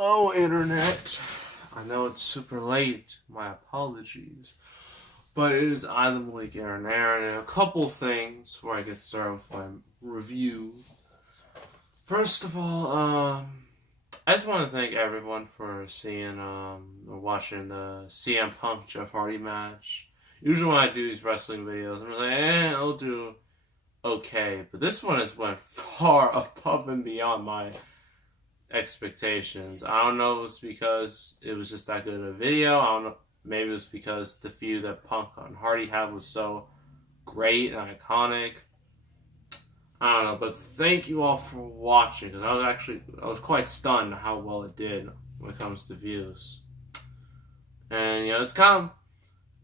Hello, Internet. I know it's super late. My apologies. But it is I'm the Malik Aaron and a couple things before I get started with my review. First of all, I just want to thank everyone for seeing or watching the CM Punk Jeff Hardy match. Usually when I do these wrestling videos, I'm like, I'll do okay. But this one has went far above and beyond my expectations. I don't know if it was because it was just that good of a video. I don't know. Maybe it was because the feud that Punk and Hardy had was so great and iconic. I don't know, but thank you all for watching, because I was quite stunned how well it did when it comes to views. And it's kind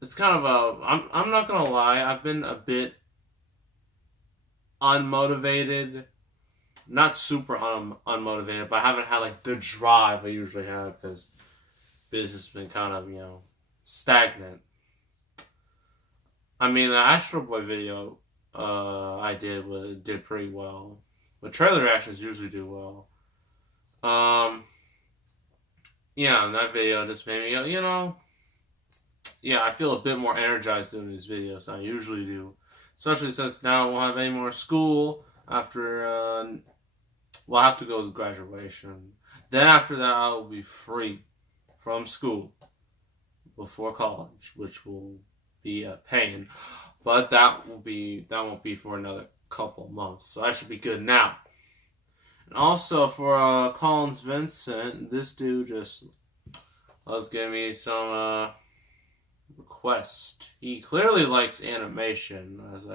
of I'm not gonna lie, I've been a bit unmotivated. Not super unmotivated, but I haven't had like the drive I usually have because business has been kind of, stagnant. I mean, the Astro Boy video I did pretty well. But trailer reactions usually do well. Yeah, and that video just made me go, I feel a bit more energized doing these videos than I usually do. Especially since now I won't have any more school after, I'll have to go to graduation. Then after that, I will be free from school before college, which will be a pain. But that won't be for another couple of months, so I should be good now. And also for Collins Vincent, this dude just was giving me some request. He clearly likes animation, as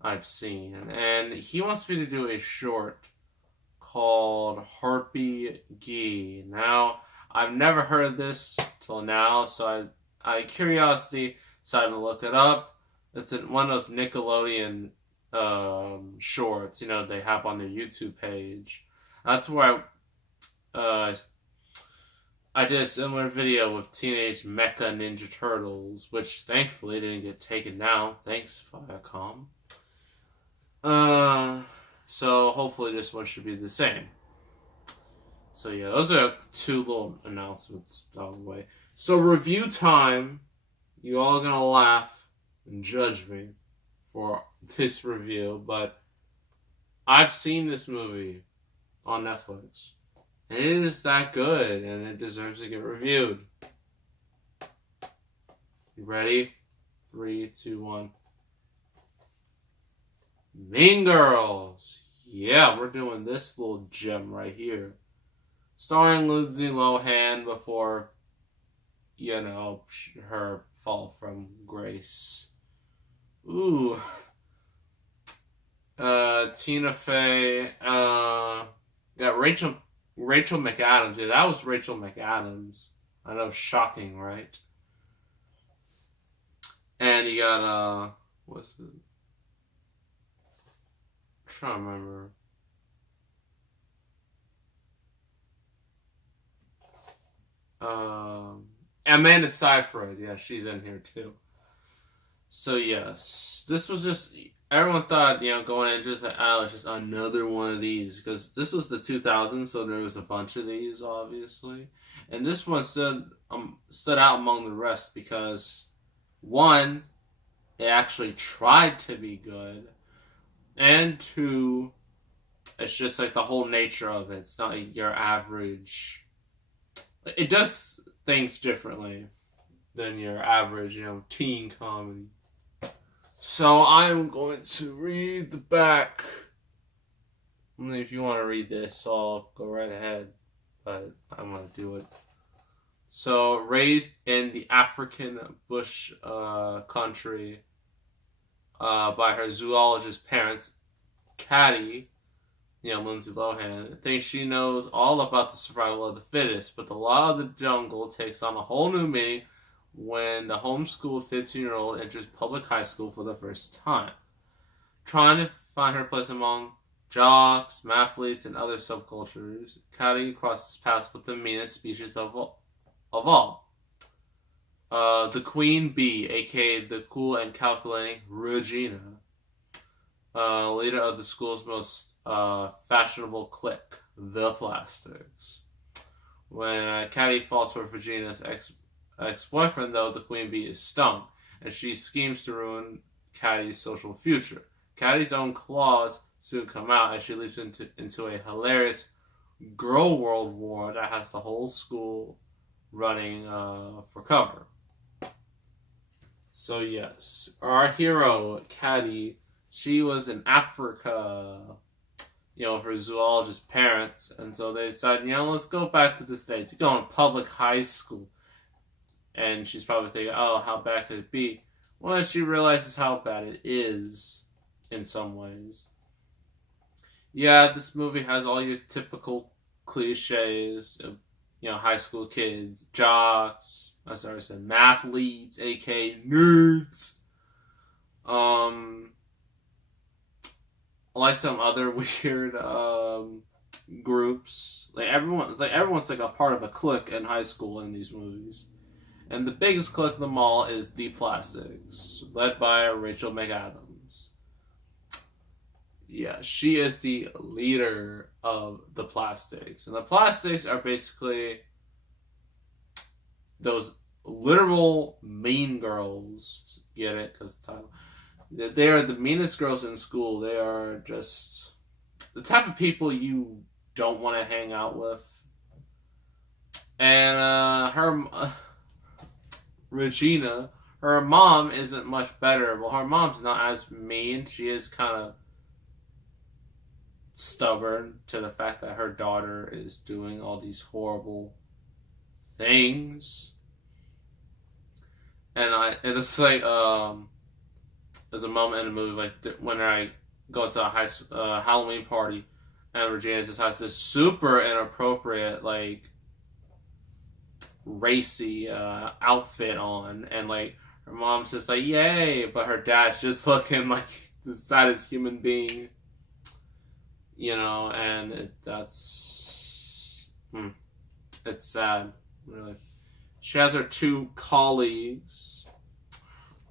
I've seen, and he wants me to do a short called Harpy Gee. Now, I've never heard of this till now, so I curiosity decided to look it up. It's one of those Nickelodeon shorts, they have on their YouTube page. That's where I did a similar video with Teenage Mecha Ninja Turtles, which thankfully didn't get taken down. Thanks, Viacom. So hopefully this one should be the same. So yeah, those are two little announcements out of the way. So review time. You all are gonna laugh and judge me for this review, but I've seen this movie on Netflix. And it is that good, and it deserves to get reviewed. You ready? 3, 2, 1. Mean Girls. Yeah, we're doing this little gem right here. Starring Lindsay Lohan before, her fall from grace. Ooh. Tina Fey. Got Rachel McAdams. Yeah, that was Rachel McAdams. I know, shocking, right? And you got, what's it? I'm trying to remember. Amanda Seyfried, yeah, she's in here too. So yes, this was just, everyone thought, going in just it's just another one of these, because this was the 2000s, so there was a bunch of these, obviously, and this one stood out among the rest because, one, it actually tried to be good, and two, it's just like the whole nature of it. It's not like your average. It does things differently than your average, teen comedy. So I'm going to read the back. I mean, if you want to read this, I'll go right ahead. But I'm going to do it. So, raised in the African bush country by her zoologist parents, Caddy, Lindsay Lohan, thinks she knows all about the survival of the fittest, but the law of the jungle takes on a whole new meaning when the homeschooled 15-year-old enters public high school for the first time. Trying to find her place among jocks, mathletes, and other subcultures, Caddy crosses paths with the meanest species of all. The Queen Bee, aka the cool and calculating Regina, leader of the school's most fashionable clique, the Plastics. When Caddy falls for Regina's ex-boyfriend, though, the queen bee is stung, and she schemes to ruin Caddy's social future. Caddy's own claws soon come out as she leaps into a hilarious girl world war that has the whole school running for cover. So yes, our hero, Caddy, she was in Africa, with her zoologist parents, and so they decided, let's go back to the States. You go to public high school. And she's probably thinking, oh, how bad could it be? Well, she realizes how bad it is in some ways. Yeah, this movie has all your typical cliches of, high school kids, jocks, mathletes, aka nerds. Like some other weird groups. Everyone's a part of a clique in high school in these movies. And the biggest clique of them all is the Plastics, led by Rachel McAdams. Yeah, she is the leader of the Plastics. And the Plastics are basically those literal mean girls. Get it? Because the title. They are the meanest girls in school. They are just the type of people you don't want to hang out with. And Regina, her mom isn't much better. Well, her mom's not as mean. She is kind of stubborn to the fact that her daughter is doing all these horrible things. And it's like, there's a moment in the movie when I go to a Halloween party, and Regina just has this super inappropriate, racy outfit on, and her mom's just like, yay, but her dad's just looking like the saddest human being, and it's sad, really. She has her two colleagues.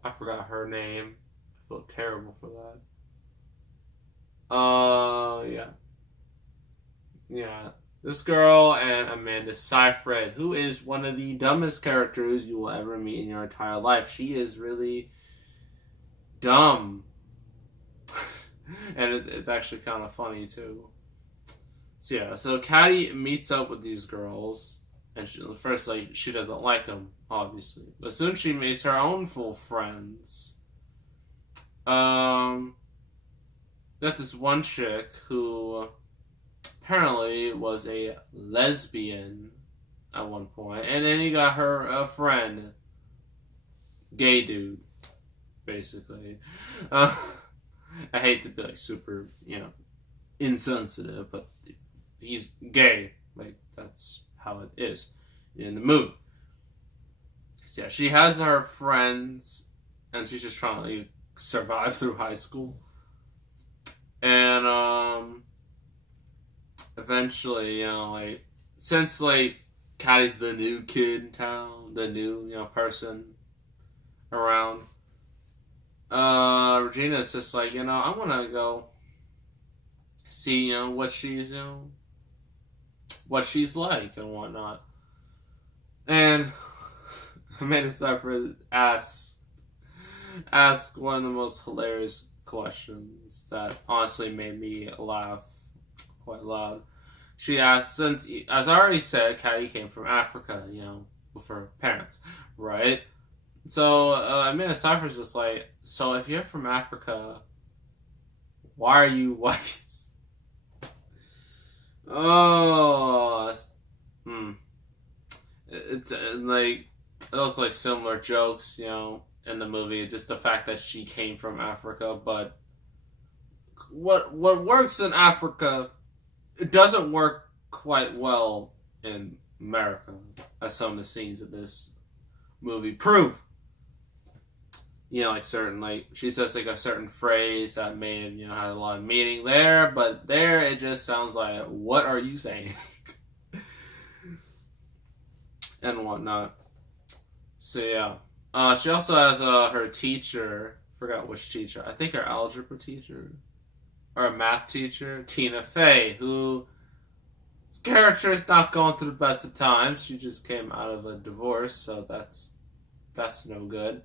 I forgot her name. I feel terrible for that. Yeah. This girl and Amanda Seyfried, who is one of the dumbest characters you will ever meet in your entire life. She is really dumb. And it's actually kind of funny, too. So Caddy meets up with these girls. And first, she doesn't like them, obviously. But soon she meets her own full friends. Got this one chick who apparently was a lesbian at one point. And then you got her friend. Gay dude, basically. I hate to be super, insensitive, but he's gay. That's how it is in the movie. So yeah, she has her friends, and she's just trying to survive through high school. And eventually, since Caddy's the new kid in town, the new person around, Regina's just I want to go see what she's what she's like and whatnot. And Amanda Seyfried asked one of the most hilarious questions that honestly made me laugh quite loud. She asked, since, as I already said, Caddy came from Africa, with her parents, right? So Amanda Seyfried's just so if you're from Africa, why are you white? It's those similar jokes, in the movie. Just the fact that she came from Africa, but what works in Africa, it doesn't work quite well in America, as some of the scenes of this movie prove. She says a certain phrase that may have, had a lot of meaning there, but there it just sounds like, what are you saying? And whatnot. So yeah. She also has her teacher, forgot which teacher, I think her algebra teacher, or a math teacher, Tina Fey, who His character is not going through the best of times. She just came out of a divorce, so that's no good.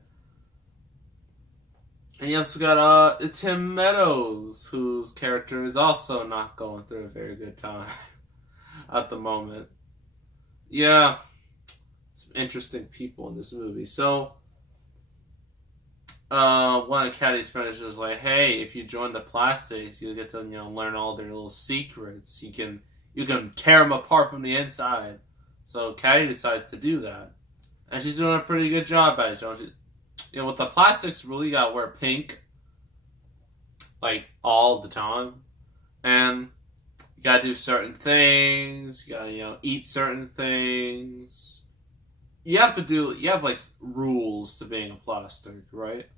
And you also got Tim Meadows, whose character is also not going through a very good time at the moment. Yeah, some interesting people in this movie. So, one of Caddy's friends is like, "Hey, if you join the Plastics, you'll get to learn all their little secrets. You can tear them apart from the inside." So Caddy decides to do that, and she's doing a pretty good job at it. With the Plastics rule, you gotta wear pink, like, all the time. And you gotta do certain things. You gotta, eat certain things. You have, like, rules to being a plastic, right?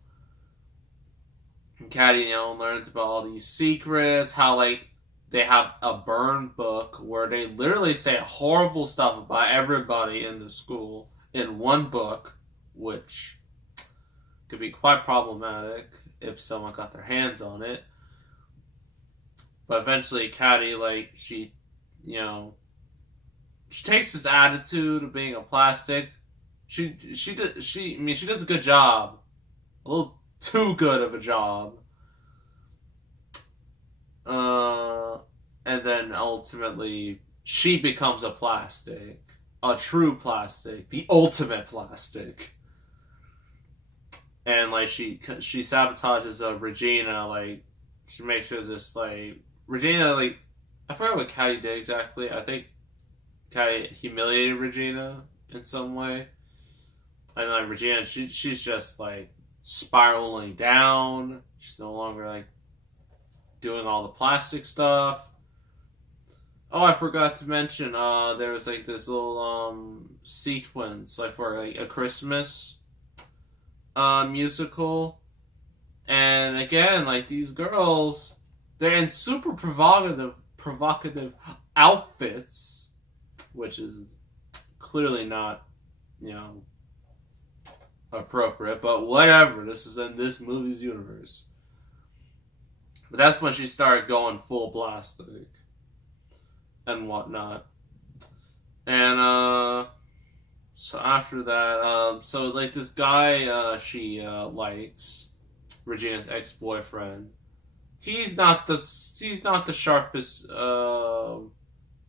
And Caddy, learns about all these secrets, how, like, they have a burn book where they literally say horrible stuff about everybody in the school in one book, which could be quite problematic if someone got their hands on it. But eventually, Caddy, like, she takes this attitude of being a plastic. She does a good job, a little too good of a job. And then ultimately, she becomes a plastic, a true plastic, the ultimate plastic. And, like, she sabotages Regina, like, she makes her just, like, Regina, like, I forgot what Caddy did exactly. I think Caddy humiliated Regina in some way. And, like, Regina, she's just, like, spiraling down. She's no longer, like, doing all the plastic stuff. Oh, I forgot to mention, there was, like, this little, sequence, like, for, like, a Christmas musical, and again, like, these girls, they're in super provocative outfits, which is clearly not, appropriate, but whatever, this is in this movie's universe. But that's when she started going full plastic and whatnot. And so after that, so, like, this guy she likes, Regina's ex-boyfriend, he's not the sharpest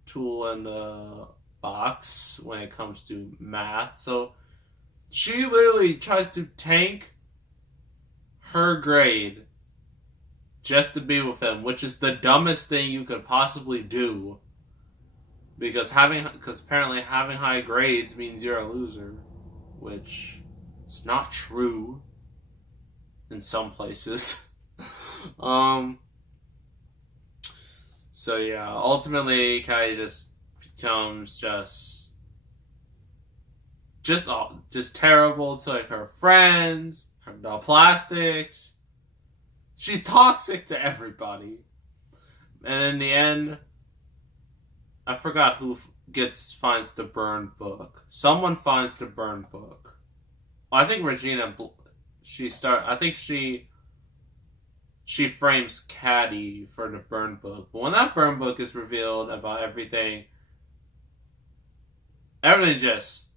tool in the box when it comes to math. So she literally tries to tank her grade just to be with him, which is the dumbest thing you could possibly do. Because apparently having high grades means you're a loser, which is not true in some places. So yeah, ultimately, Kai just becomes just terrible to, like, her friends, the plastics. She's toxic to everybody, and in the end, I forgot who finds the burned book. Someone finds the burned book. I think Regina. I think she frames Caddy for the burned book. But when that burned book is revealed about everything just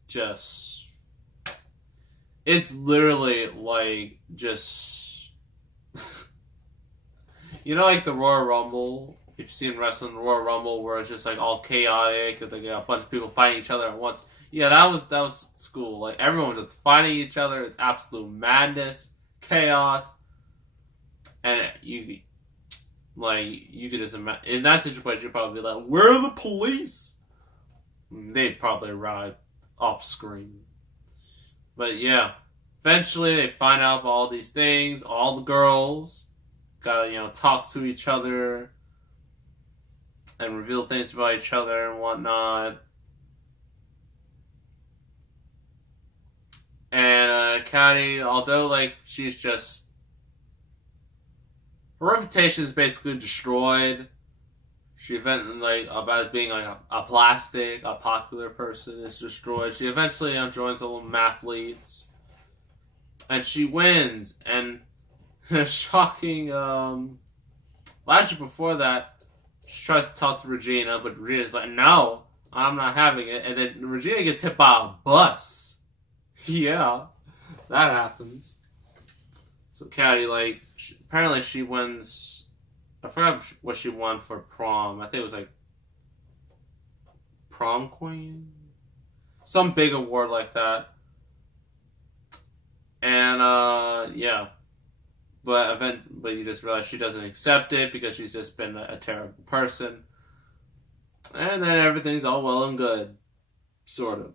it's literally like just like the Royal Rumble. You've seen wrestling, the Royal Rumble, where it's just, like, all chaotic and they got a bunch of people fighting each other at once. Yeah, that was school. Like, everyone's just fighting each other. It's absolute madness, chaos, and you could just imagine in that situation. You'd probably be like, "Where are the police?" They'd probably arrive off screen. But yeah, eventually they find out all these things. All the girls gotta talk to each other and reveal things about each other and whatnot. And Caddy, although, like, she's just, her reputation is basically destroyed. She about being, like, a plastic, a popular person is destroyed. She eventually joins the little mathletes, and she wins. And shocking. Actually, before that, She tries to talk to Regina, but Regina's like, no, I'm not having it. And then Regina gets hit by a bus. Yeah, that happens. So Caddy, like, apparently she wins. I forgot what she won for prom. I think it was like prom queen, some big award like that. And yeah, but you just realize she doesn't accept it because she's just been a terrible person. And then everything's all well and good, sort of.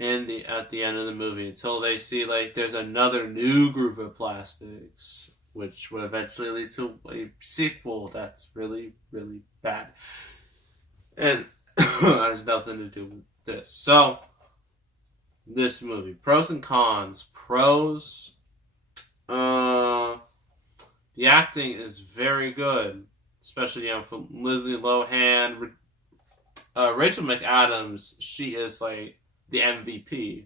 At the end of the movie, until they see like there's another new group of plastics, which would eventually lead to a sequel that's really, really bad, and has nothing to do with this. So, this movie, pros and cons. Pros, the acting is very good, especially from Lizzie Lohan, Rachel McAdams. She is like the MVP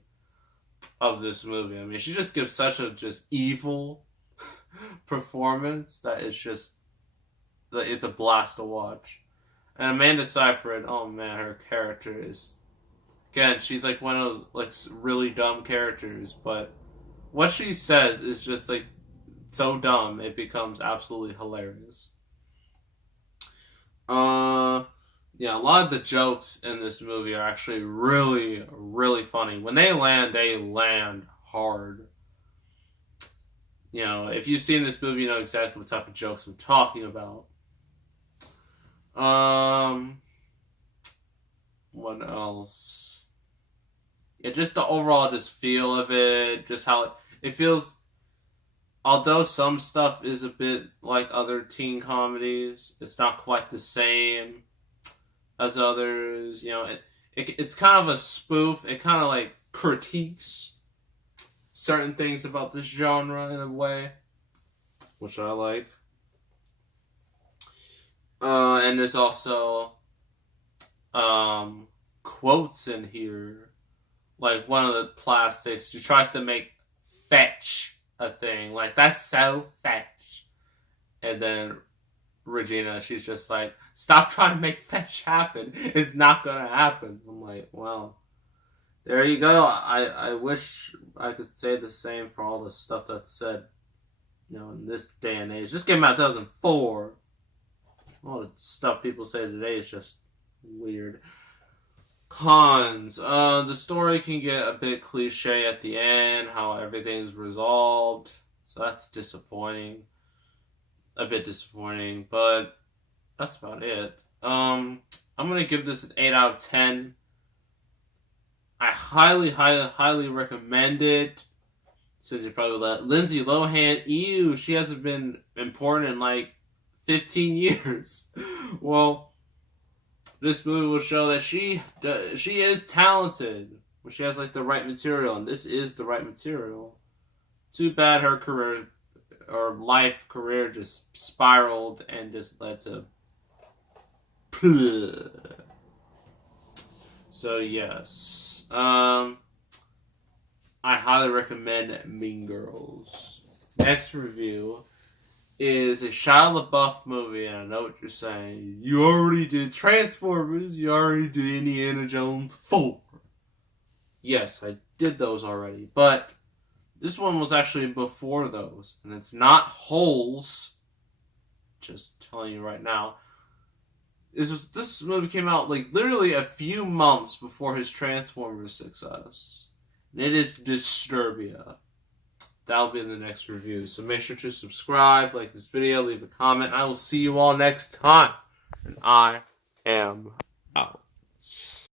of this movie. I mean, she just gives such a just evil performance that it's a blast to watch. And Amanda Seyfried, oh man, her character is, again, she's like one of those like really dumb characters, but what she says is just like so dumb it becomes absolutely hilarious. Yeah, a lot of the jokes in this movie are actually really, really funny. When they land hard. You know, if you've seen this movie, you know exactly what type of jokes I'm talking about. What else? Yeah, just the overall just feel of it, just how it feels. Although some stuff is a bit like other teen comedies, it's not quite the same as others. You know, it's kind of a spoof. It kind of like critiques certain things about this genre in a way, which I like. And there's also quotes in here. Like one of the plastics, she tries to make fetch a thing. Like, that's so fetch. And then Regina, she's just like, stop trying to make fetch happen. It's not gonna happen. I'm like, well, there you go. I wish I could say the same for all the stuff that's said, you know, in this day and age. Just came out 2004. All the stuff people say today is just weird. Cons. The story can get a bit cliche at the end, how everything's resolved. So that's disappointing. A bit disappointing, but that's about it. I'm gonna give this an 8 out of 10. I highly, highly, highly recommend it. Since you probably let Lindsay Lohan, ew, she hasn't been important in like 15 years. Well, this movie will show that she is talented, but she has like the right material, and this is the right material. Too bad her career or career just spiraled and just led to. So yes, I highly recommend Mean Girls. Next review is a Shia LaBeouf movie, and I know what you're saying. You already did Transformers, you already did Indiana Jones 4. Yes, I did those already, but this one was actually before those, and it's not Holes. Just telling you right now. This movie came out like literally a few months before his Transformers success. And it is Disturbia. That'll be in the next review. So make sure to subscribe, like this video, leave a comment. I will see you all next time. And I am out.